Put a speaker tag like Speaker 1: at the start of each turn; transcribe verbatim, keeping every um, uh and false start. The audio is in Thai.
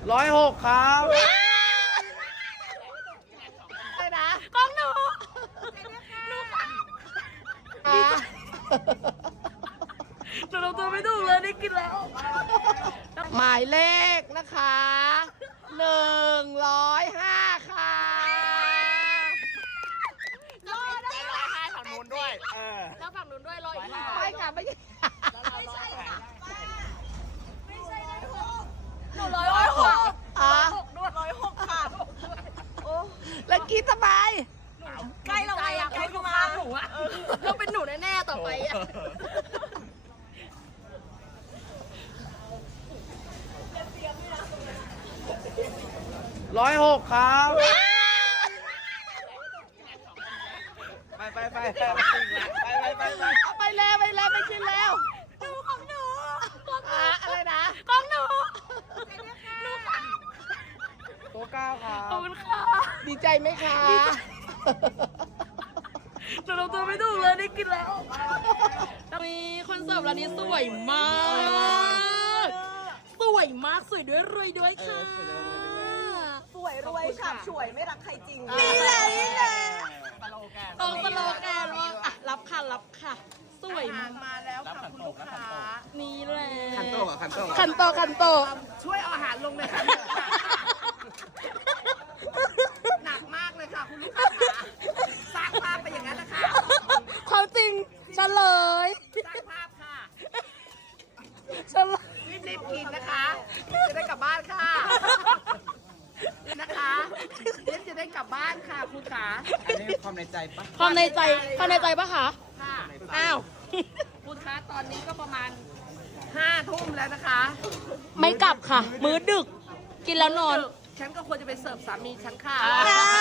Speaker 1: ร้อยหกครับ
Speaker 2: อะไรนะกล้องหนูหนูค่ะหนูทำตัวไม่ถูกเลยได้กินแล้ว
Speaker 1: หมายเลขนะคะหนึ่งร้อยห้าค่ะ
Speaker 2: รอได้ร้อยห้าฝั่งนู้นด้วย
Speaker 3: เออ
Speaker 2: แล้วฝั่งนู้นด้วยร้อยห้า
Speaker 1: ไม่ค่ะไม่ใช่
Speaker 2: ไม่ใช่ค่ะไม่ใช่ร้อยหกหนูร้อยหก
Speaker 1: อ่ะ
Speaker 2: หกด้วยร้อยหกค่ะโอ้
Speaker 1: แล้วกินทำไม
Speaker 2: ใกล้เราอะใกล้กูมาหนูอะต้องเป็นหนูแน่ๆต่อไปอะ
Speaker 1: ร้อยหกครับ
Speaker 3: ไปไปไปไปไปไปไปไป
Speaker 1: เอาไปแล้วไปแล้วไม่กินแล้ว
Speaker 2: หนูของหนูกล้องหนู
Speaker 1: อ่ะอะไรนะ
Speaker 2: กล้องหนูหนูค่ะ
Speaker 1: โต๊ะเก้าครั
Speaker 2: ขอบบ คุณค่ะ
Speaker 1: ดีใจไหมคะ
Speaker 2: หนูทำตัวไม่ถูกเลยได้กินแล้วมีคอนเสิร์ตร้านนี้สวยมาก สวยมากสวยด้วยรวยด้วยค่ะ
Speaker 4: สวยรวยฉาบฉวยไม่รักใครจริง
Speaker 2: นี่แหละนี่แหละ
Speaker 3: สโลแกน
Speaker 2: ตรงสโลแกนว่าอ่ะรับค่ะรับค่ะ สวยมาก
Speaker 1: มาแล้วค่ะคุณลูกค้า
Speaker 2: นี่แหละ
Speaker 3: ขันโตอ่ะขันโต
Speaker 1: ขันโตขันโต
Speaker 4: ช่วยเอาอาหารลงเลยค่ะ
Speaker 1: หนักมากเลยค่ะคุณลูกค้าสร้างภาพไปอย่างนั้นนะคะ
Speaker 2: ความจริงเฉลย
Speaker 1: สร้างภาพค่ะ
Speaker 2: เฉลย
Speaker 1: รีบๆกินนะคะ จะได้กลับบ้านค่ะนะคะรีบจะได้กลับบ้านค่ะคุณขา
Speaker 3: อันนี้ความในใจปะ
Speaker 2: ความในใจความในใจปะคะ
Speaker 1: ค่ะ
Speaker 2: อ้าว
Speaker 1: คุณคะตอนนี้ก็ประมาณห้าทุ่มแล้วนะคะ
Speaker 2: ไม่กลับค่ะ มื้อดึก กินแล้วนอน
Speaker 1: ฉันก็ควรจะไปเสิร์ฟสามีฉันค่ะ
Speaker 2: อ่า